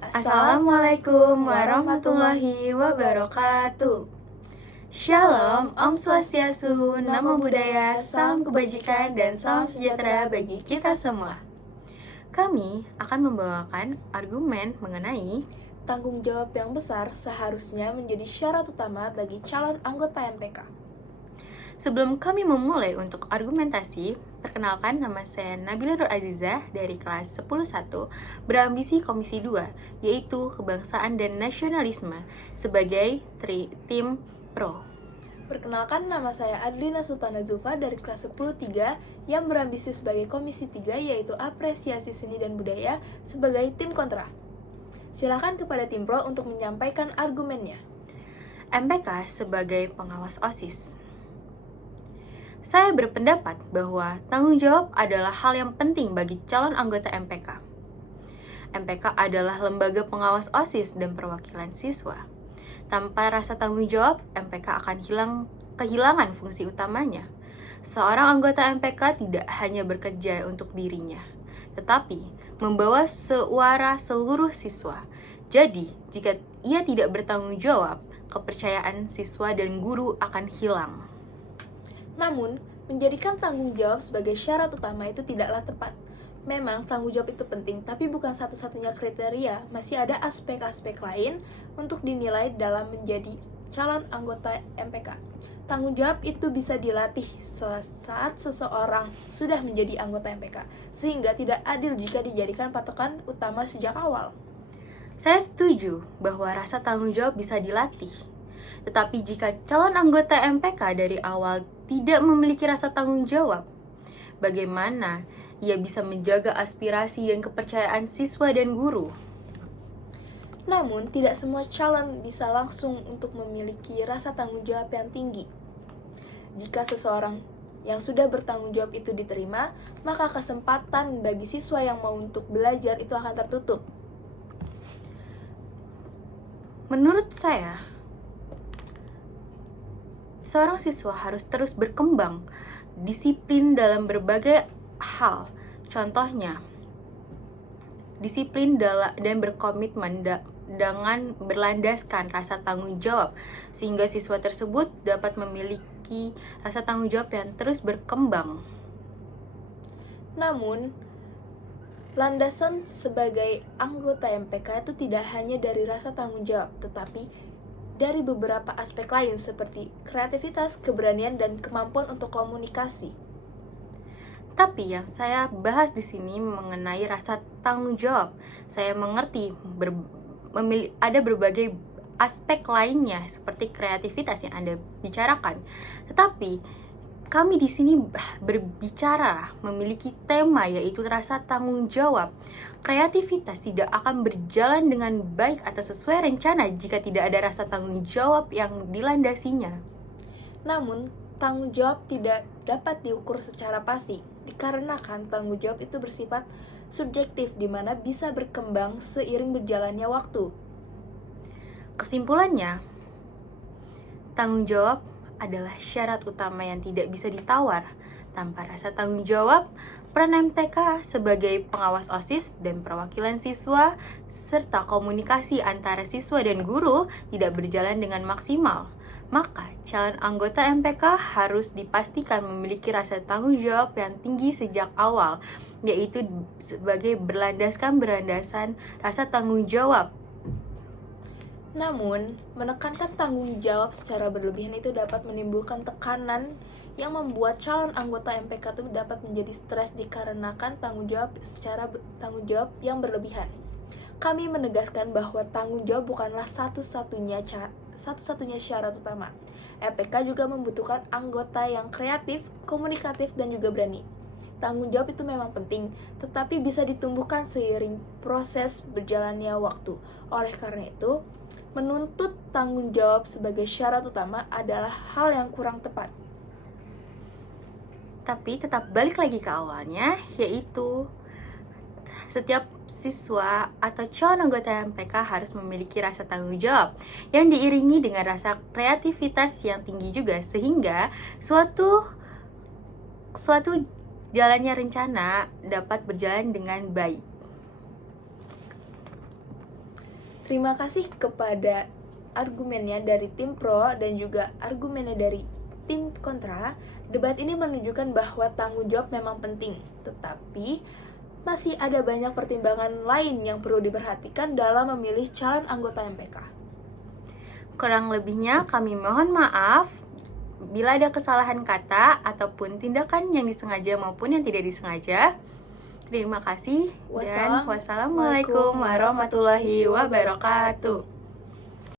Assalamualaikum warahmatullahi wabarakatuh. Shalom, Om Swastiastu, Namo Buddhaya, salam kebajikan dan salam sejahtera bagi kita semua. Kami akan membawakan argumen mengenai Tanggung jawab yang besar seharusnya menjadi syarat utama bagi calon anggota MPK. Sebelum kami memulai untuk argumentasi, perkenalkan nama saya Nabila Nur Azizah dari kelas 10.1 berambisi Komisi 2, yaitu Kebangsaan dan Nasionalisme sebagai tim Pro. Perkenalkan, nama saya Adlina Sultana Zulfa dari kelas 10.3 yang berambisi sebagai Komisi 3, yaitu Apresiasi Seni dan Budaya sebagai tim kontra. Silakan kepada tim Pro untuk menyampaikan argumennya. MPK sebagai pengawas OSIS. Saya berpendapat bahwa tanggung jawab adalah hal yang penting bagi calon anggota MPK. MPK adalah lembaga pengawas OSIS dan perwakilan siswa. Tanpa rasa tanggung jawab, MPK akan kehilangan fungsi utamanya. Seorang anggota MPK tidak hanya bekerja untuk dirinya, tetapi membawa suara seluruh siswa. Jadi, jika ia tidak bertanggung jawab, kepercayaan siswa dan guru akan hilang. Namun, menjadikan tanggung jawab sebagai syarat utama itu tidaklah tepat. Memang tanggung jawab itu penting, tapi bukan satu-satunya kriteria. Masih ada aspek-aspek lain untuk dinilai dalam menjadi calon anggota MPK. Tanggung jawab itu bisa dilatih saat seseorang sudah menjadi anggota MPK, sehingga tidak adil jika dijadikan patokan utama sejak awal. Saya setuju bahwa rasa tanggung jawab bisa dilatih. Tetapi jika calon anggota MPK dari awal tidak memiliki rasa tanggung jawab, bagaimana ia bisa menjaga aspirasi dan kepercayaan siswa dan guru? Namun, tidak semua calon bisa langsung untuk memiliki rasa tanggung jawab yang tinggi. Jika seseorang yang sudah bertanggung jawab itu diterima, maka kesempatan bagi siswa yang mau untuk belajar itu akan tertutup. Menurut saya, seorang siswa harus terus berkembang, disiplin dalam berbagai hal. Contohnya, disiplin dan berkomitmen dengan berlandaskan rasa tanggung jawab, sehingga siswa tersebut dapat memiliki rasa tanggung jawab yang terus berkembang. Namun, landasan sebagai anggota MPK itu tidak hanya dari rasa tanggung jawab, tetapi dari beberapa aspek lain seperti kreativitas, keberanian, dan kemampuan untuk komunikasi. Tapi yang saya bahas di sini mengenai rasa tanggung jawab. Saya mengerti ada berbagai aspek lainnya seperti kreativitas yang Anda bicarakan. Tetapi kami di sini berbicara memiliki tema yaitu rasa tanggung jawab. Kreativitas tidak akan berjalan dengan baik atau sesuai rencana jika tidak ada rasa tanggung jawab yang dilandasinya. Namun, tanggung jawab tidak dapat diukur secara pasti, dikarenakan tanggung jawab itu bersifat subjektif di mana bisa berkembang seiring berjalannya waktu. Kesimpulannya, tanggung jawab adalah syarat utama yang tidak bisa ditawar. Tanpa rasa tanggung jawab, peran MTK sebagai pengawas OSIS dan perwakilan siswa serta komunikasi antara siswa dan guru tidak berjalan dengan maksimal. Maka, calon anggota MPK harus dipastikan memiliki rasa tanggung jawab yang tinggi sejak awal, yaitu sebagai berlandasan rasa tanggung jawab. Namun, menekankan tanggung jawab secara berlebihan itu dapat menimbulkan tekanan yang membuat calon anggota MPK itu dapat menjadi stres dikarenakan tanggung jawab yang berlebihan. Kami menegaskan bahwa tanggung jawab bukanlah satu-satunya syarat utama. MPK juga membutuhkan anggota yang kreatif, komunikatif, dan juga berani. Tanggung jawab itu memang penting, tetapi bisa ditumbuhkan seiring proses berjalannya waktu. Oleh karena itu, menuntut tanggung jawab sebagai syarat utama adalah hal yang kurang tepat. Tapi tetap balik lagi ke awalnya, yaitu setiap siswa atau calon anggota MPK harus memiliki rasa tanggung jawab yang diiringi dengan rasa kreativitas yang tinggi juga, sehingga suatu jalannya rencana dapat berjalan dengan baik. Terima kasih kepada argumennya dari tim pro dan juga argumennya dari tim kontra. Debat ini menunjukkan bahwa tanggung jawab memang penting, tetapi masih ada banyak pertimbangan lain yang perlu diperhatikan dalam memilih calon anggota MPK. Kurang lebihnya kami mohon maaf bila ada kesalahan kata ataupun tindakan yang disengaja maupun yang tidak disengaja. Terima kasih dan wassalamualaikum warahmatullahi wabarakatuh.